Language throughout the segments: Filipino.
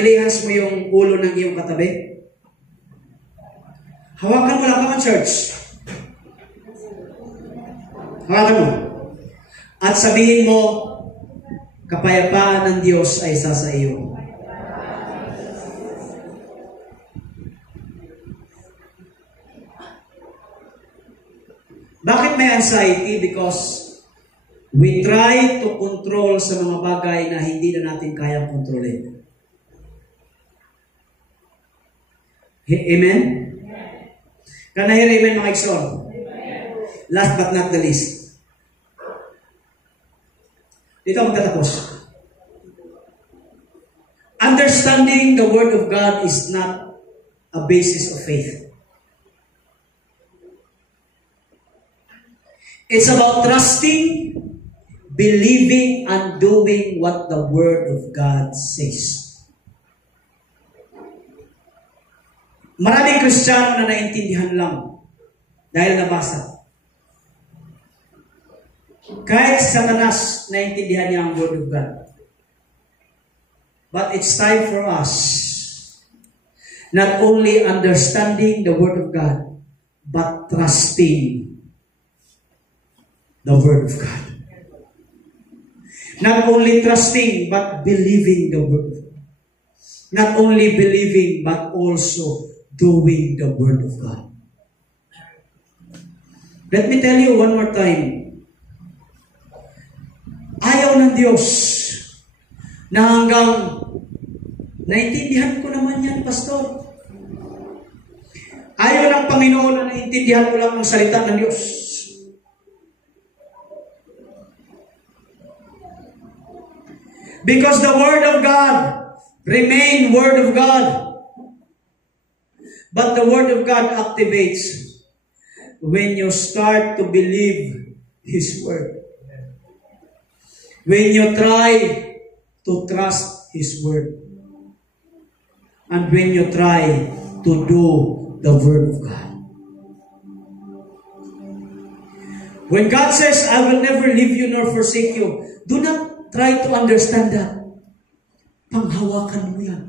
Ilihas mo yung ulo ng iyong katabi. Hawakan mo lang naman, church. Hawakan mo. At sabihin mo, kapayapaan ng Diyos ay isa sa iyo. Bakit may anxiety? Because we try to control sa mga bagay na hindi na natin kayang kontrolin. Amen? Can I hear amen, mga ikson? Last but not the least. Dito magtatapos. Understanding the Word of God is not a basis of faith. It's about trusting, believing, and doing what the Word of God says. Maraming Kristiyano na naintindihan lang dahil nabasa. Kahit sa Satanas, naintindihan niya ang Word of God. But it's time for us not only understanding the Word of God, but trusting the Word of God. Not only trusting, but believing the Word of God. Not only believing, but also doing the Word of God. Let me tell you one more time. Ayaw ng Diyos na hanggang naintindihan ko naman yan, Pastor. Ayaw ng Panginoon na naintindihan ko lang ang salita ng Diyos. Because the Word of God remain Word of God. But the Word of God activates when you start to believe His Word. When you try to trust His Word. And when you try to do the Word of God. When God says, I will never leave you nor forsake you, do not try to understand that. Panghawakan mo yan.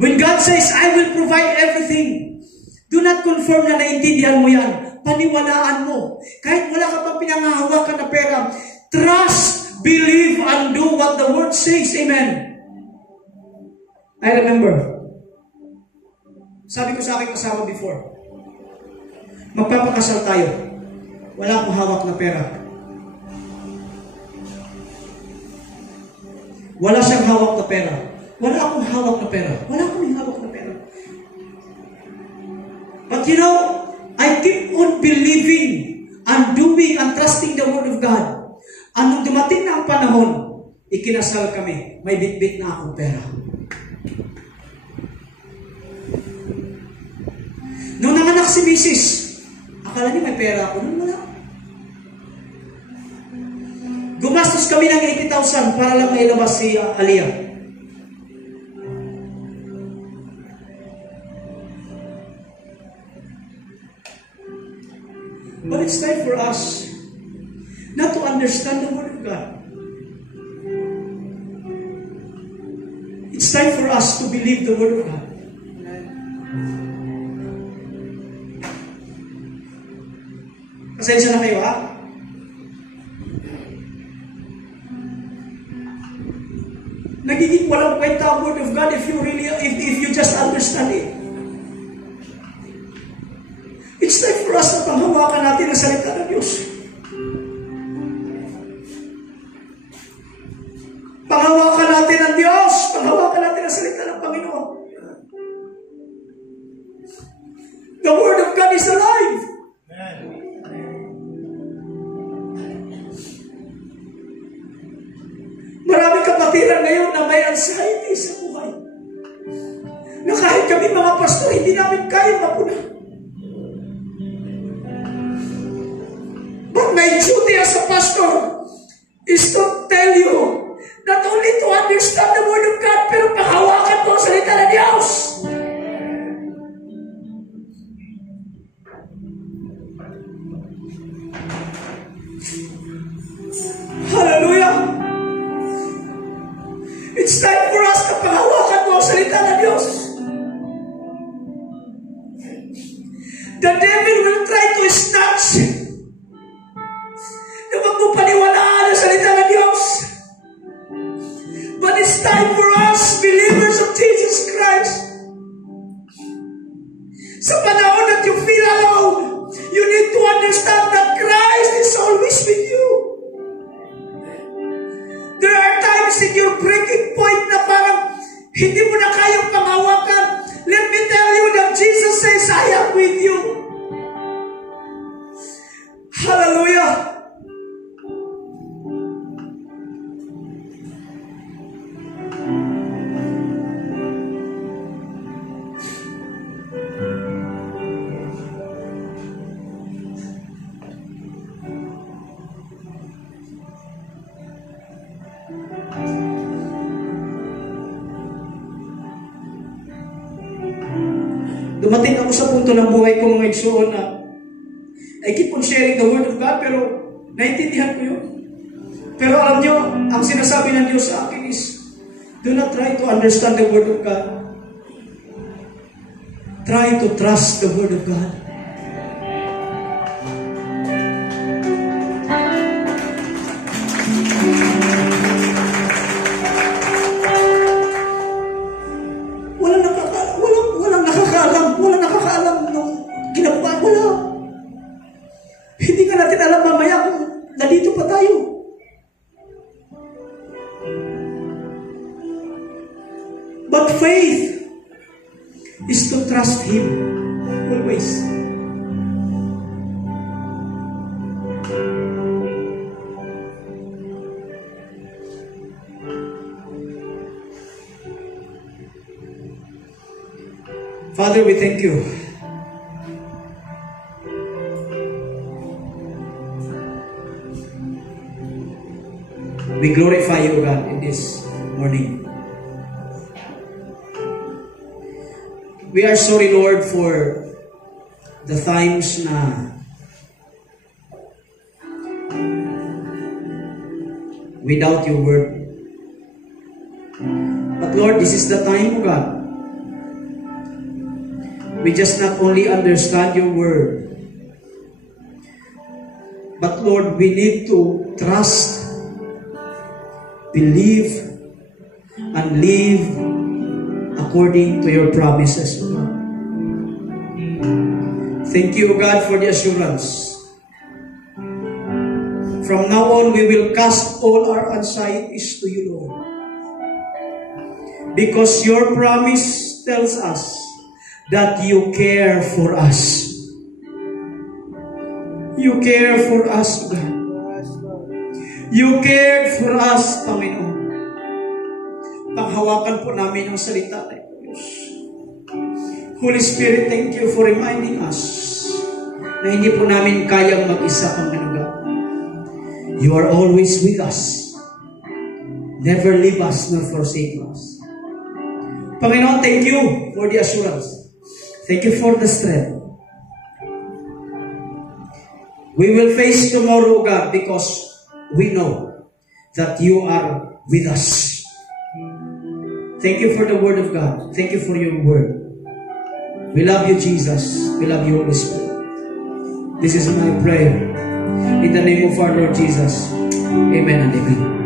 When God says, I will provide everything, do not confirm na naintindihan mo yan. Paniwalaan mo. Kahit wala ka pang pinangahawakan na pera, trust, believe, and do what the Word says. Amen. I remember, sabi ko sa aking asawa before, magpapakasal tayo. Wala akong hawak na pera. Wala siyang hawak na pera. Wala akong hawak na pera. Wala akong hawak na pera. But you know, I keep on believing and doing and trusting the Word of God. Anong dumating na ang panahon, ikinasal kami. May bit-bit na akong pera. Nung nanganak si Mrs., akala niya may pera ako. Nung wala. Gumastos kami ng 80,000 para lang mailabas si Aliyah. But it's time for us not to understand the Word of God. It's time for us to believe the Word of God. Pasensya na kayo, ha? Nagiging walang kwenta ang Word of God if you just understand it. It's time for us na panghawakan natin ang salita ng Diyos. Panghawakan natin ang Diyos. Panghawakan natin ang salita ng Panginoon. The Word of God is alive. Maraming kapatiran ngayon na may anxiety sa buhay. Na kahit kami mga pastor, hindi namin kaya mapunan. But my duty as a pastor is to tell you not only to understand the Word of God, pero panghawakan mo ang salita ng Diyos. Hallelujah! It's time for us na panghawakan mo ang salita ng Diyos. The devil will try to snatch na wag mo paniwalaan ang salita ng Diyos. But it's time for us, believers of Jesus Christ, sa panahon that you feel alone, you need to understand that Christ is always with you. There are times in your breaking point na parang hindi mo na kayang panghawakan. Let me tell you that Jesus says, I am with you. Hallelujah. Dumating ako sa punto ng buhay ko, mga igsoon, na I keep on sharing the Word of God, pero naintindihan ko yun. Pero alam nyo, ang sinasabi ng Diyos sa akin is, do not try to understand the Word of God. Try to trust the Word of God. Walang nakakaalam nung ginagawa. Wala. Hindi ka natin alam mamaya kung nandito pa tayo. But faith is to trust Him always. Father, we thank you. We glorify you, God, in this morning. We are sorry, Lord, for the times na without your word. But Lord, this is the time, God. We just not only understand your word, but Lord, we need to trust, believe, and live according to your promises, Lord. Thank you, God, for the assurance. From now on, we will cast all our anxieties to you, Lord. Because your promise tells us that you care for us. You care for us, God. You cared for us, Panginoon. Panghawakan po namin ang salita ng Diyos. Holy Spirit, thank you for reminding us na hindi po namin kayang mag-isa, Panginoon. You are always with us. Never leave us nor forsake us. Panginoon, thank you for the assurance. Thank you for the strength. We will face tomorrow, God, because we know that you are with us. Thank you for the word of God. Thank you for your word. We love you, Jesus. We love you, Holy Spirit. This is my prayer. In the name of our Lord Jesus. Amen and amen.